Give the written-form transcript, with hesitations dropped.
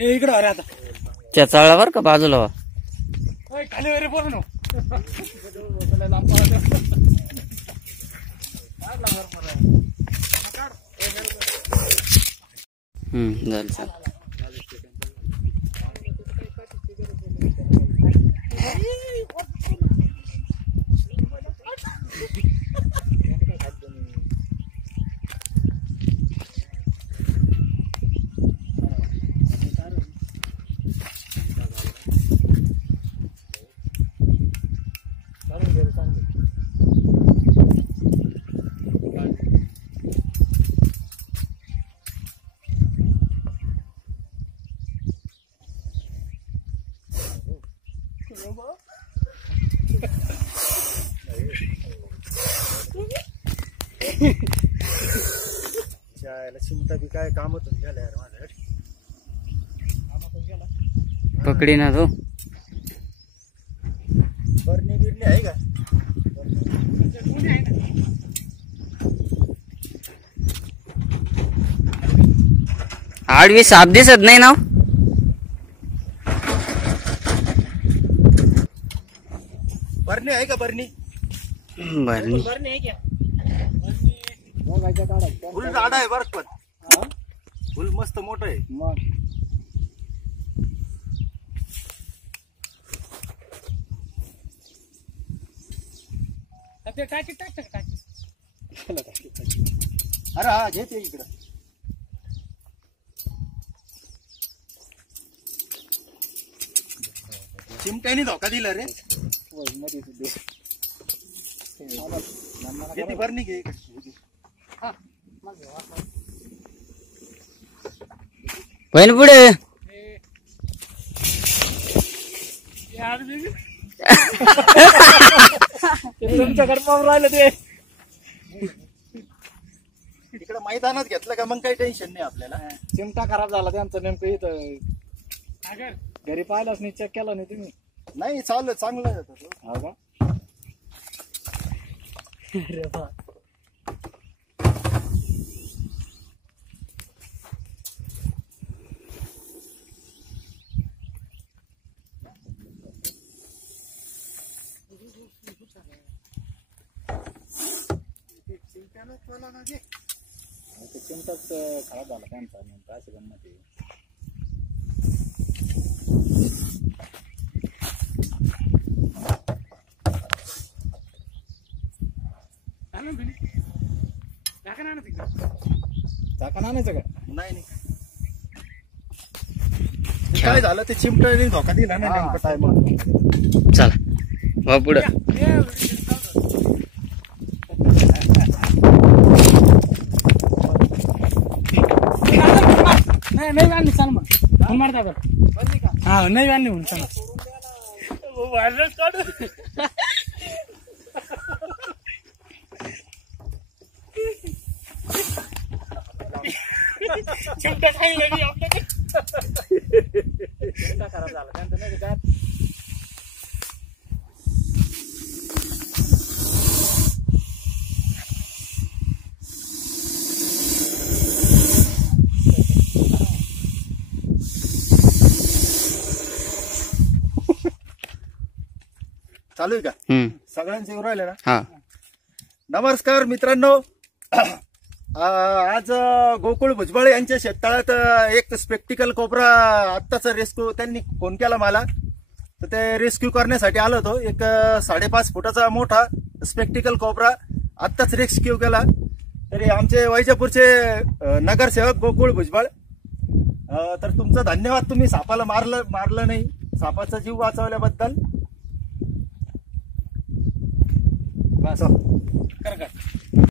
इकडं अरे आता त्या चाळावर का बाजूला खाली वगैरे बोल ना. झालं चाल. चिमटा बी काय कामातून गेला यार माझ्याकडे. पकडी ना तो. बरणी बिरणी आहे का? आडवी साप दिसत नाही ना. बरणी आहे का? बरणी बरणी बरणी आहे का? फुल झाड आहे बरं, पण फुल मस्त मोठं आहे. अरे हा घेते इकडं. चिमट्याने धोका दिला रे. घेते बरणी घे. पहिलं पुढे तुमच्याकडे पाहून राहिलं ते. इकडे मैदानात घेतलं का मग काही टेन्शन नाही आपल्याला. चिमटा खराब झाला त्यांचं नेमकं इथं. घरी पाहिलाच नाही, चेक केला नाही तुम्ही? नाही, चाललं चांगलं आहे तसं. हो का? अरे बा. चिमटाच खराब झाला त्यांचा नेमका, असं गंमत आहे. चाकण आणायचं का? नाही, काय झालं ते चिमटाने धोका दिला ना नेमका टायमाला. चला वा पुढं. नाही आणली चाल मग. फोन मारता बरं. हा नाही आणली म्हणून चला. व्हायरस काढ. चिमटा खायला आपल्याकडे. चिमटा खराब झाला त्यांचं नाही काय. चालू आहे का? सगळ्यांचे येऊ राहिले ना? हा. नमस्कार मित्रांनो. आज गोकुळ भुजबळ यांच्या शेततळ्यात एक स्पेक्टिकल कोबरा आत्ताच रेस्क्यू त्यांनी फोन केला मला, तर ते रेस्क्यू करण्यासाठी आलो होतो. एक 5.5 फुटाचा मोठा स्पेक्टिकल कोबरा आत्ताच रेस्क्यू केला. तरी आमचे वैजापूरचे नगरसेवक गोकुळ भुजबळ, तर तुमचं धन्यवाद. तुम्ही सापाला मारलं नाही, सापाचा जीव वाचवल्याबद्दल. बस कर.